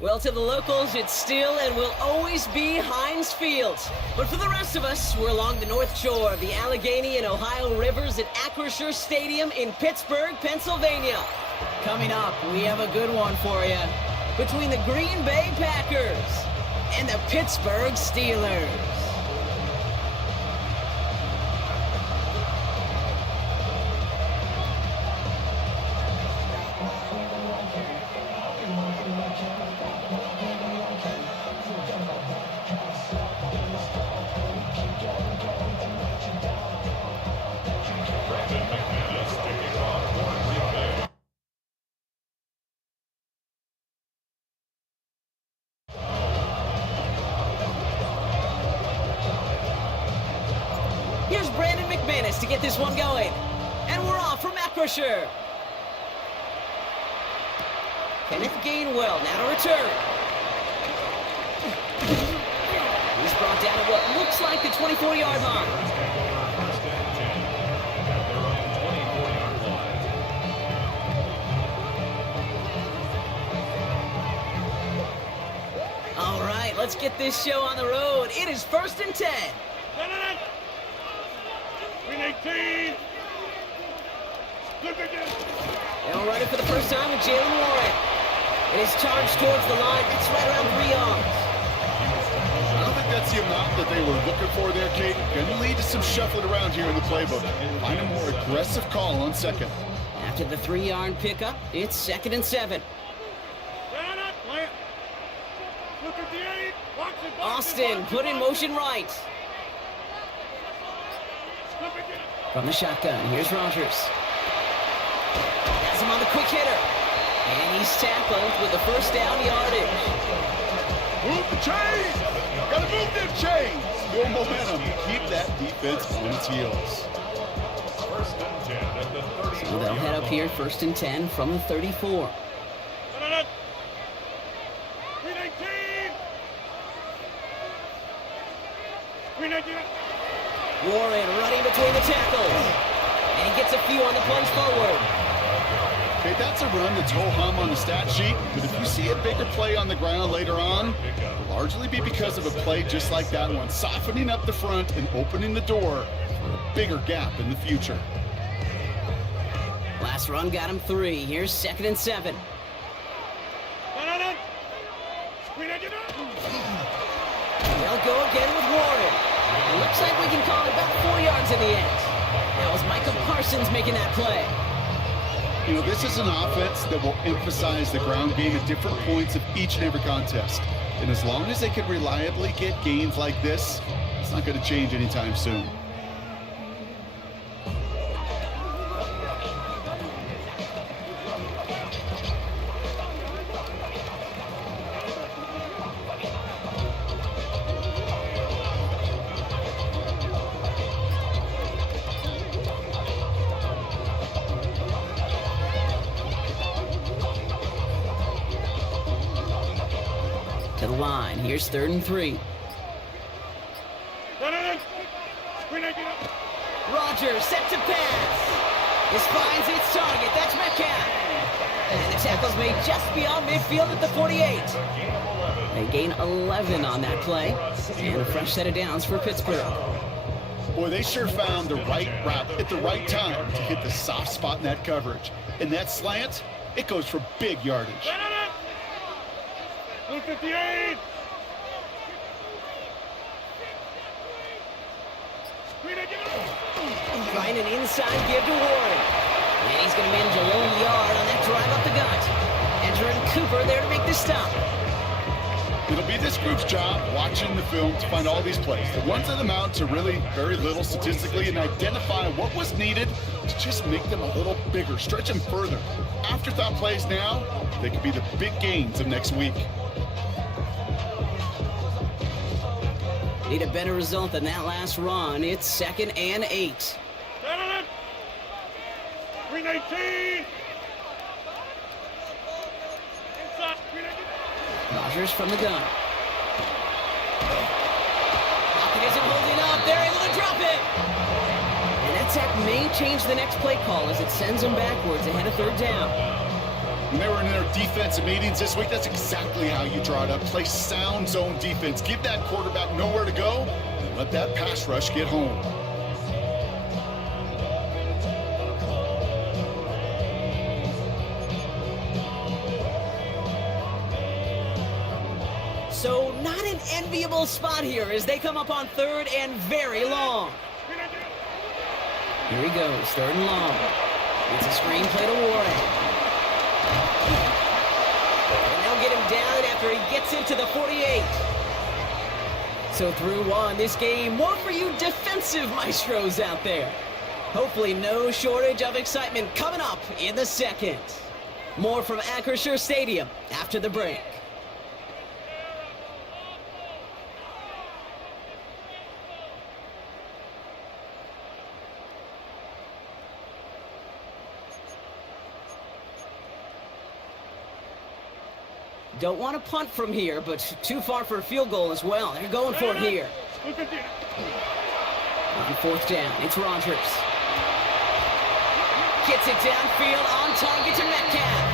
Well, to the locals, it's still and will always be Heinz Field. But for the rest of us, we're along the North Shore of the Allegheny and Ohio Rivers at Acrisure Stadium in Pittsburgh, Pennsylvania. Coming up, we have a good one for you. Between the Green Bay Packers and the Pittsburgh Steelers. To get this one going. And we're off from Acrisure. Kenneth Gainwell now to return. He's brought down at what looks like the 24-yard line. All right, let's get this show on the road. It is 1st and 10. They'll run it for the first time with Jalen Warren. And he's charged towards the line. It's right around 3 yards. I don't think that's the amount that they were looking for there, Kate. Going to lead to some shuffling around here in the playbook. Find a more aggressive call on second. After the 3-yard pickup, it's 2nd and 7. Austin put in motion right. From the shotgun, here's Rogers. Has him on the quick hitter. And he's tackled with the first down yardage. Move the chains! Gotta move them chains! More momentum. Keep that defense on its heels. So they'll head up here, 1st and 10 from the 34. Warren running between the tackles. And he gets a few on the plunge forward. Okay, that's a run that's ho-hum on the stat sheet, but if you see a bigger play on the ground later on, it'll largely be because of a play just like that one, softening up the front and opening the door for a bigger gap in the future. Last run got him 3. Here's 2nd and 7. They'll go again with Warren. It looks like we can call it about 4 yards in the end. That was Michael Parsons making that play. You know, this is an offense that will emphasize the ground game at different points of each and every contest. And as long as they can reliably get gains like this, it's not going to change anytime soon. To the line. Here's 3rd and 3. Rogers set to pass. This finds its target. That's Metcalf. And the tackle's made just beyond midfield at the 48. They gain 11 on that play. And a fresh set of downs for Pittsburgh. Boy, they sure found the right route at the right time to hit the soft spot in that coverage. And that slant, it goes for big yardage. 258. Trying an inside give to Warren. And he's going to manage a lone yard on that drive up the gut. And Jordan Cooper there to make the stop. It'll be this group's job watching the film to find all these plays. The ones that amount to really very little statistically and identify what was needed to just make them a little bigger, stretch them further. Afterthought plays now, they could be the big gains of next week. Need a better result than that last run. It's 2nd and 8. 319. Rodgers from the gun. Pocket isn't holding up. They're able to drop it. And that sack may change the next play call as it sends them backwards ahead of 3rd down. When they were in their defensive meetings this week, that's exactly how you draw it up. Play sound zone defense. Give that quarterback nowhere to go and let that pass rush get home. So not an enviable spot here as they come up on 3rd and very long. Here he goes, 3rd and long. It's a screen play to Warren. And they'll get him down after he gets into the 48. So through one, this game, more for you defensive maestros out there. Hopefully no shortage of excitement coming up in the 2nd. More from Acrisure Stadium after the break. Don't want to punt from here, but too far for a field goal as well. They're going for it here. On 4th down, it's Rodgers. Gets it downfield, on target to Metcalf.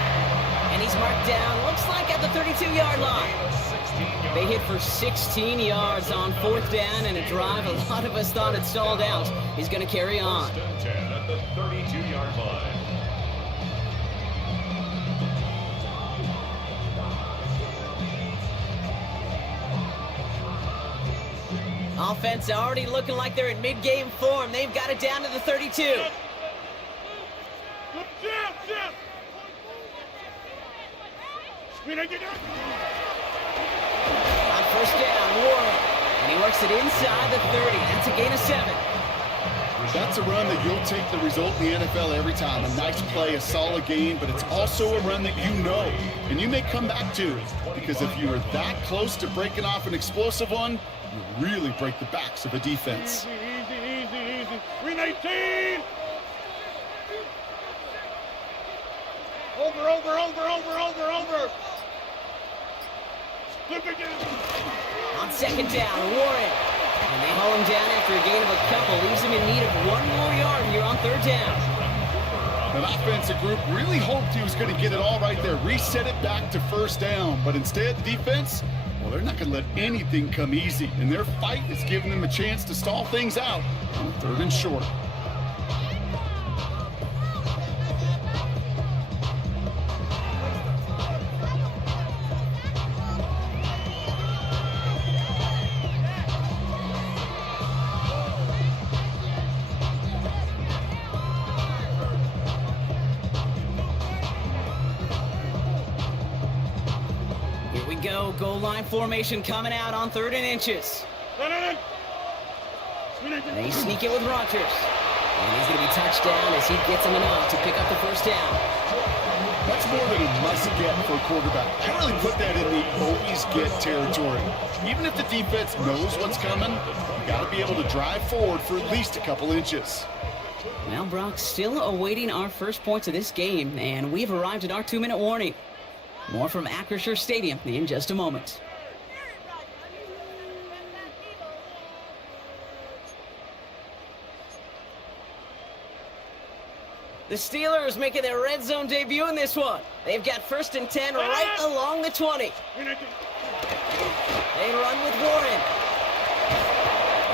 And he's marked down, looks like at the 32-yard line. They hit for 16 yards on 4th down and a drive a lot of us thought had stalled out. He's going to carry on. 10 at the 32-yard line. Offense already looking like they're in mid-game form. They've got it down to the 32. On 1st down, Warren. And he works it inside the 30. That's a gain of 7. That's a run that you'll take the result in the NFL every time. A nice play, a solid game, but it's also a run that you know and you may come back to, because if you are that close to breaking off an explosive one, you really break the backs of a defense. Easy. 319. Over. On 2nd down, Warren. And they haul him down after a gain of a couple. Leaves him in need of 1 more yard here on 3rd down. That offensive group really hoped he was going to get it all right there, reset it back to 1st down. But instead, the defense, well, they're not going to let anything come easy. And their fight is giving them a chance to stall things out on 3rd and short. Goal line formation coming out on 3rd and inches. And they sneak it with Rodgers. And he's going to be touched down as he gets him enough to pick up the 1st down. That's more than a must-get for a quarterback. I really put that in the always-get territory. Even if the defense knows what's coming, you got to be able to drive forward for at least a couple inches. Well, Brock, still awaiting our first points of this game, and we've arrived at our 2-minute warning. More from Acrisure Stadium in just a moment. The Steelers making their red zone debut in this one. They've got 1st and 10 right along the 20. They run with Warren.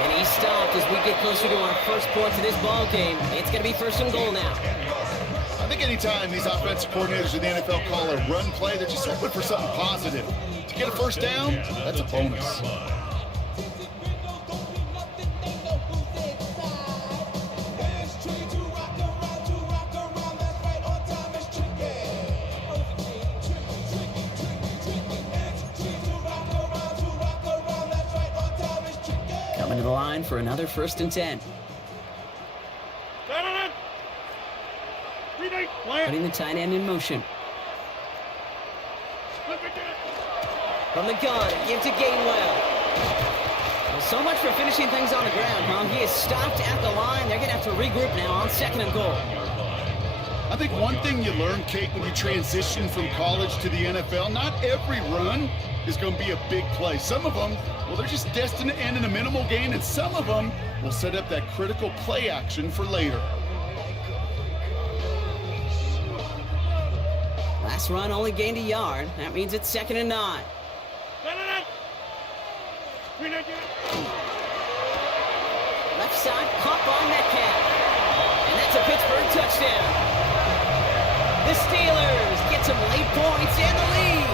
And he be stopped as we get closer to our first points of this ball game. It's going to be first and goal now. I think anytime these offensive coordinators in the NFL call a run play, they're just hoping for something positive. To get a first down, that's a bonus. Coming to the line for another first and 10. Putting the tight end in motion. From the gun, give to Gainwell. Well, so much for finishing things on the ground, huh? He is stopped at the line. They're going to have to regroup now on second and goal. I think one thing you learn, Kate, when you transition from college to the NFL, not every run is going to be a big play. Some of them, well, they're just destined to end in a minimal gain, and some of them will set up that critical play action for later. Last run only gained a yard. That means it's second and 9. Left side, caught by Metcalf. And that's a Pittsburgh touchdown. The Steelers get some late points and the lead.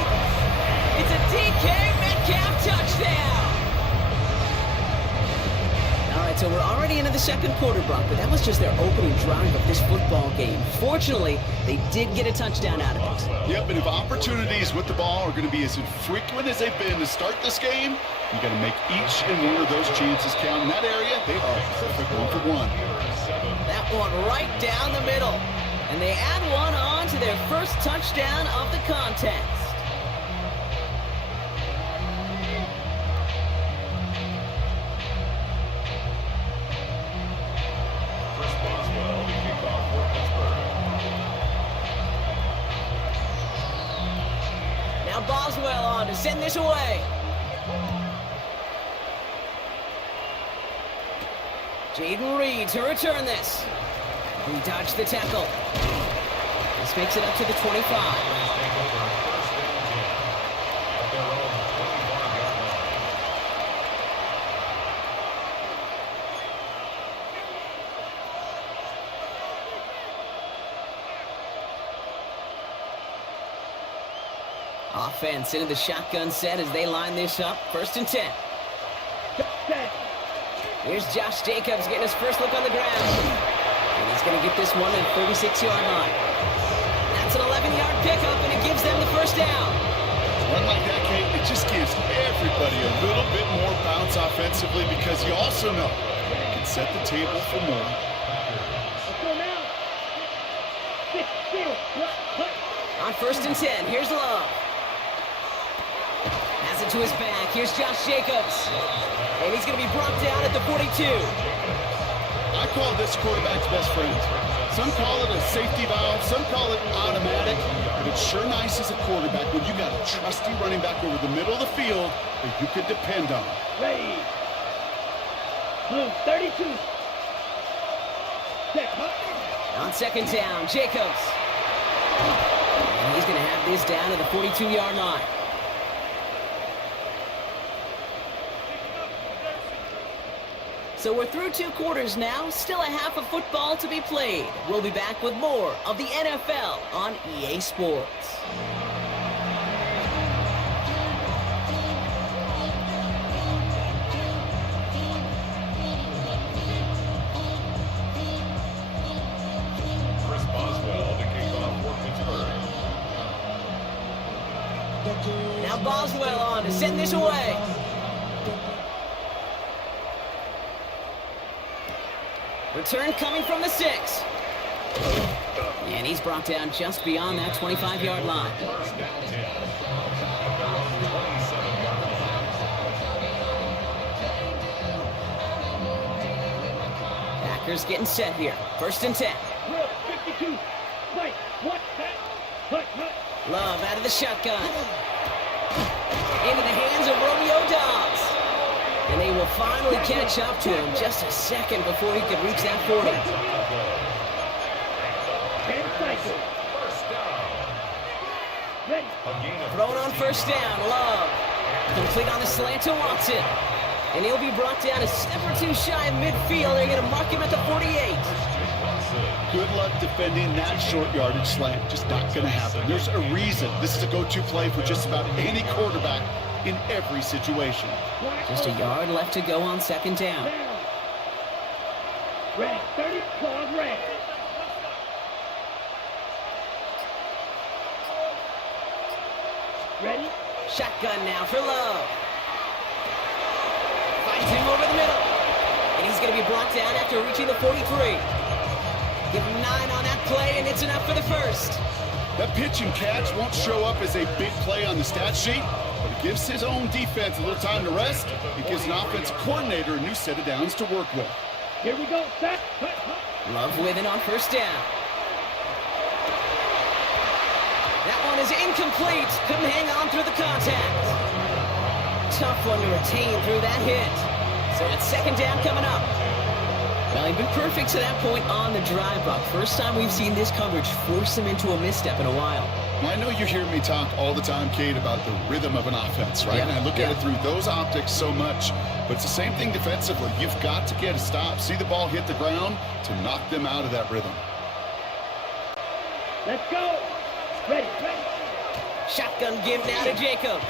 It's a DK Metcalf touchdown. All right, so we're already into the second quarter, Brock, but that was just their opening drive of this football game. Fortunately, they did get a touchdown out of it. Yep, and if opportunities with the ball are going to be as infrequent as they've been to start this game, you got to make each and one of those chances count. In that area, they are perfect 1-for-1. That one right down the middle. And they add one on to their first touchdown of the contest. Now Boswell on to send this away. Jaden Reed to return this. He dodged the tackle. This makes it up to the 25. Offense into the shotgun set as they line this up. First and 10. Here's Josh Jacobs getting his first look on the ground. And he's going to get this one at the 36-yard line. That's an 11-yard pickup, and it gives them the first down. A run like that, Kate, it just gives everybody a little bit more bounce offensively because you also know you can set the table for more. On first and 10, here's Love. Has it to his back. Here's Josh Jacobs. And he's going to be brought down at the 42. I call this quarterback's best friend. Some call it a safety valve, some call it automatic, but it's sure nice as a quarterback when you got a trusty running back over the middle of the field that you can depend on. Ready. Blue 32. On second down, Jacobs. And he's going to have this down at the 42-yard line. So we're through 2 quarters now, still a half of football to be played. We'll be back with more of the NFL on EA Sports. Chris Boswell to kick off for Pittsburgh. Now Boswell on to send this away. Return coming from the 6. And he's brought down just beyond that 25-yard line. Packers getting set here. First and 10. 52. Love out of the shotgun. Into the hands of Romeo Dobbs. And they will finally catch up to him just a second before he could reach that 40. Thrown on first down, Love. Complete on the slant to Watson. And he'll be brought down a step or two shy of midfield. They're going to mark him at the 48. Good luck defending that short yardage slant. Just not going to happen. There's a reason this is a go-to play for just about any quarterback in every situation. Just a yard left to go on second down. Ready, 30, claws ready. Ready? Shotgun now for Love. Finds him over the middle. And he's going to be brought down after reaching the 43. Give him 9 on that play, and it's enough for the first. That pitch and catch won't show up as a big play on the stat sheet, but it gives his own defense a little time to rest. It gives an offensive coordinator a new set of downs to work with. Here we go, set. Love with it on first down. That one is incomplete. Couldn't hang on through the contact. Tough one to retain through that hit. So it's second down coming up. Well, he'd been perfect to that point on the drive, Buck. First time we've seen this coverage force him into a misstep in a while. Well, I know you hear me talk all the time, Kate, about the rhythm of an offense, right? Yeah. And I look at it through those optics so much. But it's the same thing defensively. You've got to get a stop, see the ball hit the ground to knock them out of that rhythm. Let's go. Ready. Shotgun give now to Jacobs.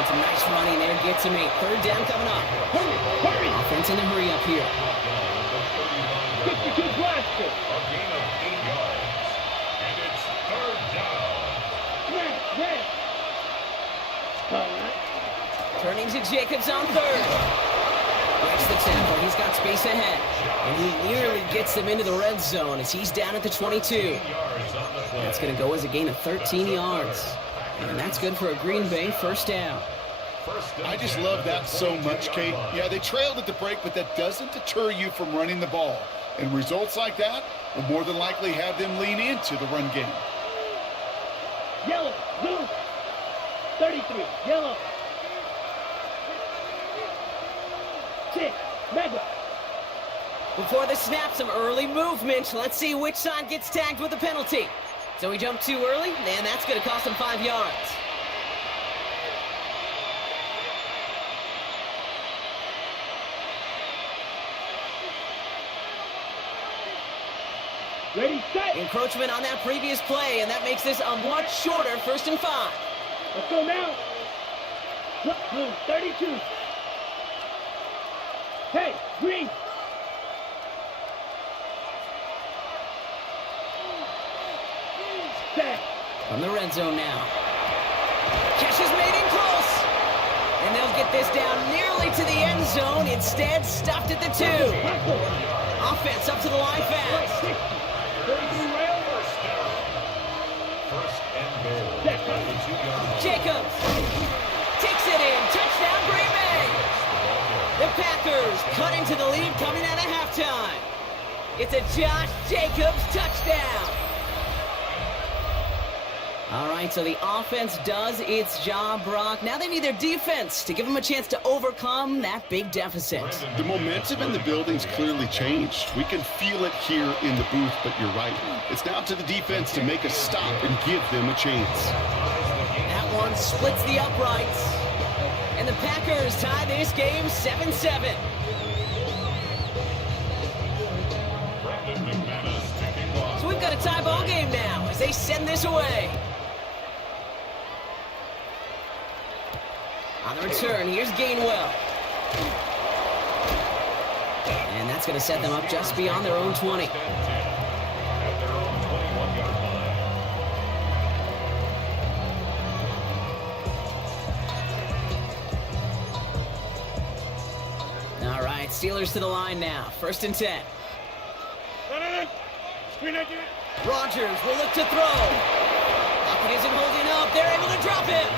It's a nice running there, gets him 8. Third down coming up. Hurry. Offense in a hurry up here. 52 blaster. A gain of 8 yards. And it's third down. Ready. All right. Turning to Jacobs on third. Breaks the tackle. He's got space ahead. And he nearly gets them into the red zone as he's down at the 22. That's going to go as a gain of 13 yards. And that's good for a Green Bay first down. I just love that so much, Kate. Yeah, they trailed at the break, but that doesn't deter you from running the ball. And results like that will more than likely have them lean into the run game. Yellow, blue. 33, yellow. 6, mega. Before the snap, some early movement. Let's see which side gets tagged with a penalty. So he jumped too early, and that's going to cost him 5 yards. Ready, set. Encroachment on that previous play, and that makes this a much shorter 1st and 5. Let's go now. Blue, 32. Hey, green. Set. From the red zone now. Catch is made in close. And they'll get this down nearly to the end zone. Instead, stopped at the 2. Offense up to the line fast. 33 rail. First and goal. At the 2-yard line. Jacobs takes it in. Touchdown, Green Bay. The Packers cut into the lead coming out of halftime. It's a Josh Jacobs touchdown. All right, so the offense does its job, Brock. Now they need their defense to give them a chance to overcome that big deficit. The momentum in the building's clearly changed. We can feel it here in the booth, but you're right. It's now to the defense to make a stop and give them a chance. That one splits the uprights. And the Packers tie this game 7-7. So we've got a tie ball game now as they send this away. On the return, here's Gainwell. And that's going to set them up just beyond their own 20. All right, Steelers to the line now. 1st and 10. Rodgers will look to throw. Lockett isn't holding up. They're able to drop him.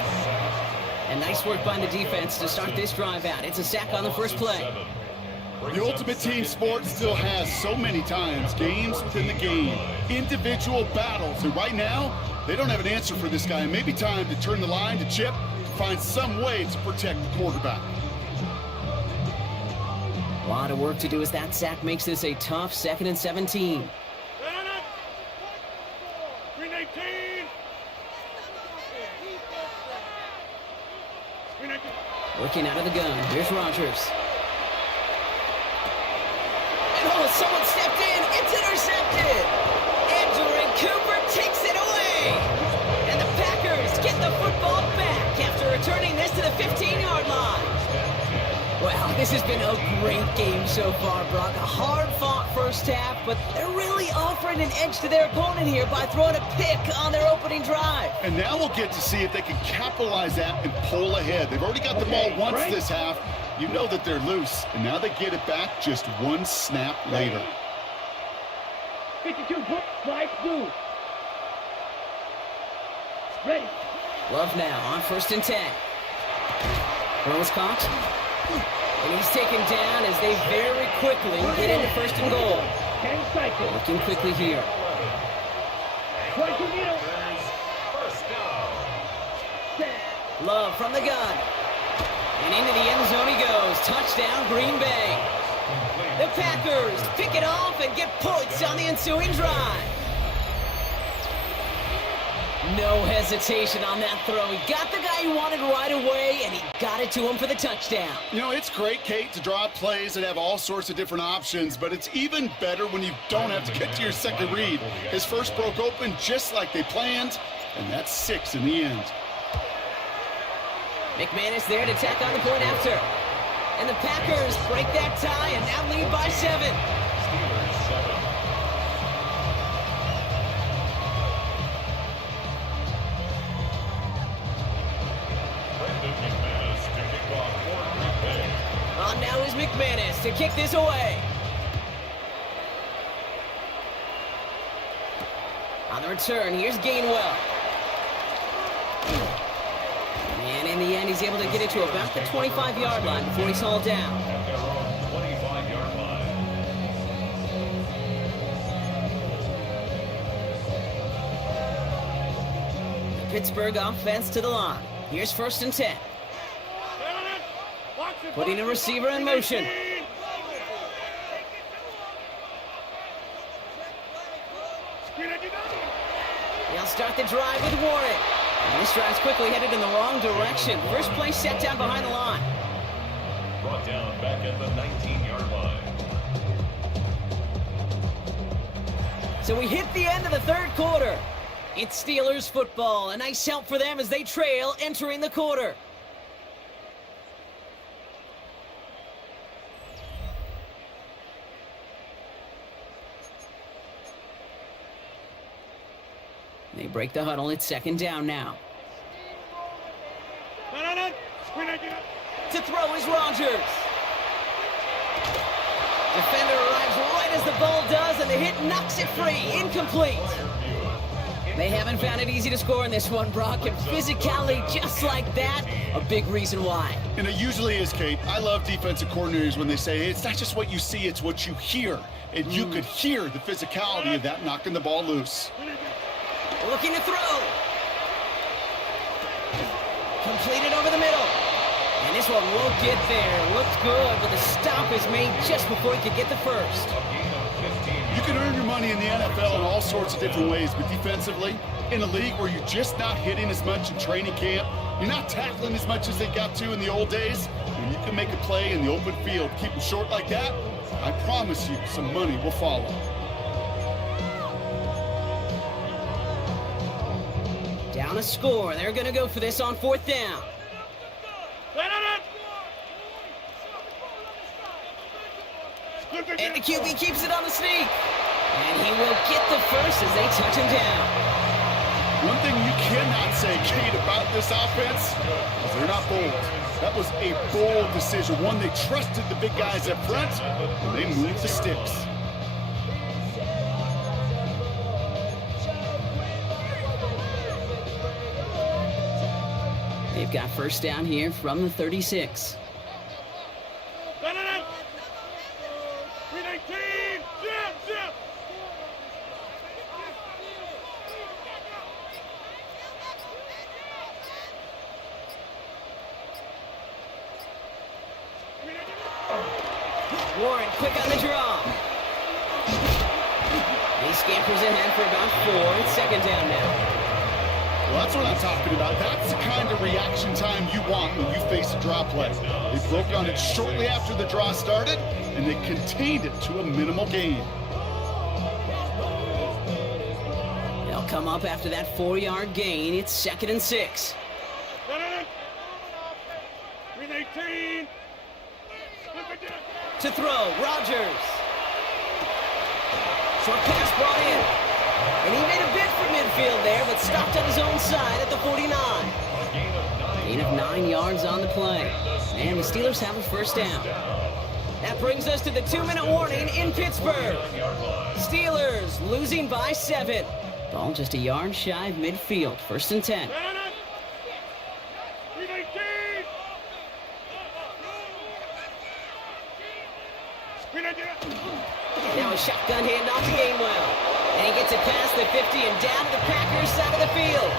And nice work by the defense to start this drive out. It's a sack on the first play. The ultimate team sport still has so many times games within the game, individual battles, and right now, they don't have an answer for this guy. It may be time to turn the line to Chip to find some way to protect the quarterback. A lot of work to do as that sack makes this a tough 2nd and 17. Green 18. Green 19. Working out of the gun. Here's Rodgers. And someone stepped in. It's intercepted. And Cooper takes it away. And the Packers get the football back after returning this to the 15-yard line. Wow, this has been a great game so far, Brock. A hard-fought first half, but they're really offering an edge to their opponent here by throwing a pick on their opening drive. And now we'll get to see if they can capitalize that and pull ahead. They've already got the ball once this half. You know that they're loose, and now they get it back just one snap later. 52 flag blue. Ready. Love now on 1st and 10. Throw is caught. And he's taken down as they very quickly get into 1st and goal. 10 cycles. Looking quickly here. First down. Love from the gun. And into the end zone he goes. Touchdown, Green Bay. The Packers pick it off and get points on the ensuing drive. No hesitation on that throw. He got the guy he wanted right away, and he got it to him for the touchdown. You know, it's great, Kate, to draw up plays that have all sorts of different options, but it's even better when you don't have to get to your second read. His first broke open just like they planned, and that's 6 in the end. McManus there to tack on the point after. And the Packers break that tie and now lead by 7. Steelers 7. McManus to kick off for Green Bay. On now is McManus to kick this away. On the return, here's Gainwell. And in the end, he's able to get it to about the 25-yard line before he's hauled down. At their own 25-yard line. The Pittsburgh offense to the line. Here's 1st and 10. Putting a receiver in motion. They'll start the drive with Warren. And this drive's quickly headed in the wrong direction. First play set down behind the line. Brought down back at the 19-yard line. So we hit the end of the 3rd quarter. It's Steelers football. A nice help for them as they trail entering the quarter. They break the huddle. It's 2nd down now. To throw is Rodgers. Defender arrives right as the ball does, and the hit knocks it free. Incomplete. They haven't found it easy to score in this one, Brock, and physicality just like that, a big reason why. And it usually is, Kate. I love defensive coordinators when they say, hey, it's not just what you see, it's what you hear. And you could hear the physicality of that knocking the ball loose. Looking to throw. Completed over the middle. And this one won't get there. Looked good, but the stop is made just before he could get the first. You can earn your money in the NFL in all sorts of different ways, but defensively, in a league where you're just not hitting as much in training camp, you're not tackling as much as they got to in the old days, when you can make a play in the open field, keep them short like that, I promise you some money will follow. Down a score. They're going to go for this on 4th down. And the QB keeps it on the sneak. And he will get the first as they touch him down. One thing you cannot say, Kate, about this offense is they're not bold. That was a bold decision. One, they trusted the big guys up front, and they moved the sticks. They've got 1st down here from the 36. Warren quick on the draw. He scampers ahead for about 4. It's 2nd down now. Well, that's what I'm talking about. That's the kind of reaction time you want when you face a draw play. They broke on it shortly after the draw started, and they contained it to a minimal gain. They'll come up after that 4-yard gain. It's 2nd and 6. 318. To throw, Rodgers. Short pass brought in. And he made a bid for midfield there, but stopped on his own side at the 49. Gain of 9 yards on the play. And the Steelers have a first down. That brings us to the 2-minute warning in Pittsburgh. Steelers losing by 7. Ball just a yard shy of midfield. 1st and 10. Now a shotgun handoff to Gainwell. And he gets it past the 50 and down to the Packers side of the field.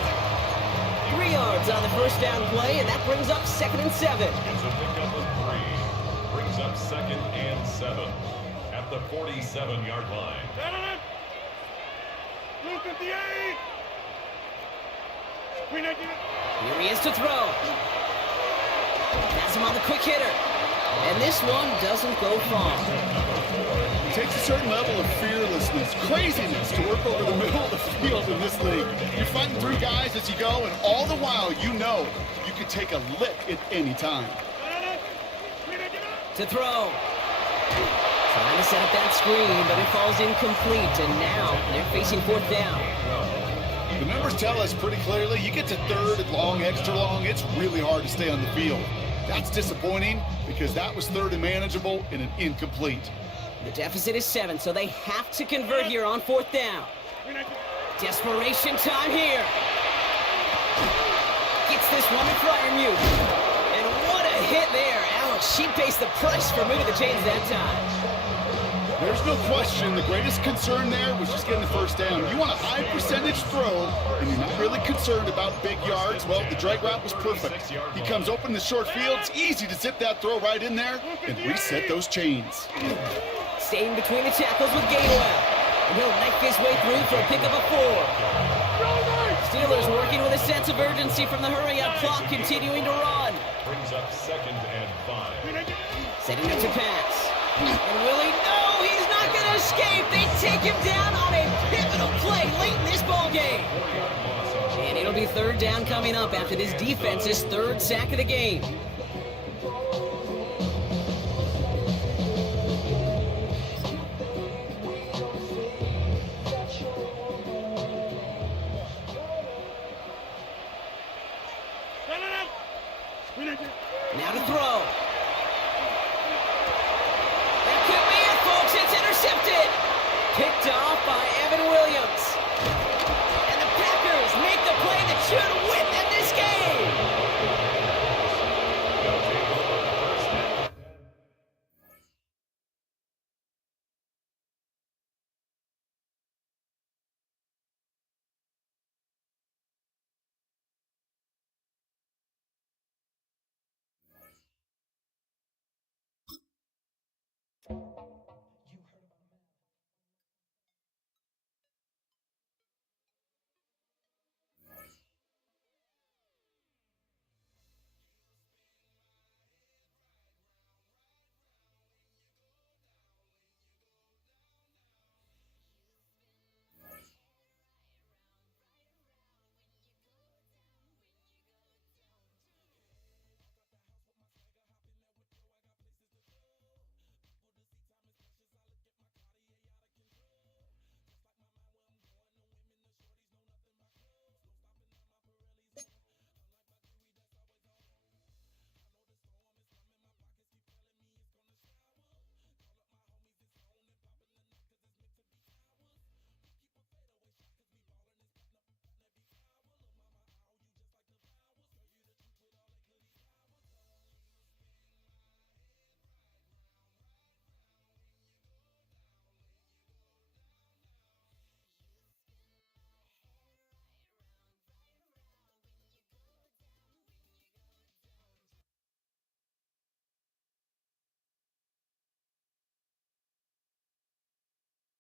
3 yards on the first down play, and that brings up 2nd and 7. It's a pickup of 3. Brings up 2nd and 7 at the 47-yard line. 258. Here he is to throw. Pass him on the quick hitter. And this one doesn't go far. It takes a certain level of fearlessness, craziness to work over the middle of the field in this league. You're fighting through guys as you go, and all the while you know you can take a lick at any time. To throw. Trying to set up that screen, but it falls incomplete, and now they're facing 4th down. The numbers tell us pretty clearly, you get to 3rd and long, extra long, it's really hard to stay on the field. That's disappointing because that was 3rd and manageable and an incomplete. The deficit is 7, so they have to convert here on 4th down. Desperation time here. Gets this one to Fryermuth. And what a hit there. Alex, she pays the price for moving the chains that time. There's no question the greatest concern there was just getting the first down. You want a high percentage throw, and you're not really concerned about big yards. Well, the drag route was perfect. He comes open in the short field. It's easy to zip that throw right in there and reset those chains. Staying between the tackles with Gainwell. And he'll knife his way through for a pickup of 4. Steelers working with a sense of urgency from the hurry-up clock, continuing to run. Brings up 2nd and 5. Setting up to pass. And Willie, no, he's not going to escape. They take him down on a pivotal play late in this ball game. And it'll be 3rd down coming up after this defense's 3rd sack of the game. Now to throw.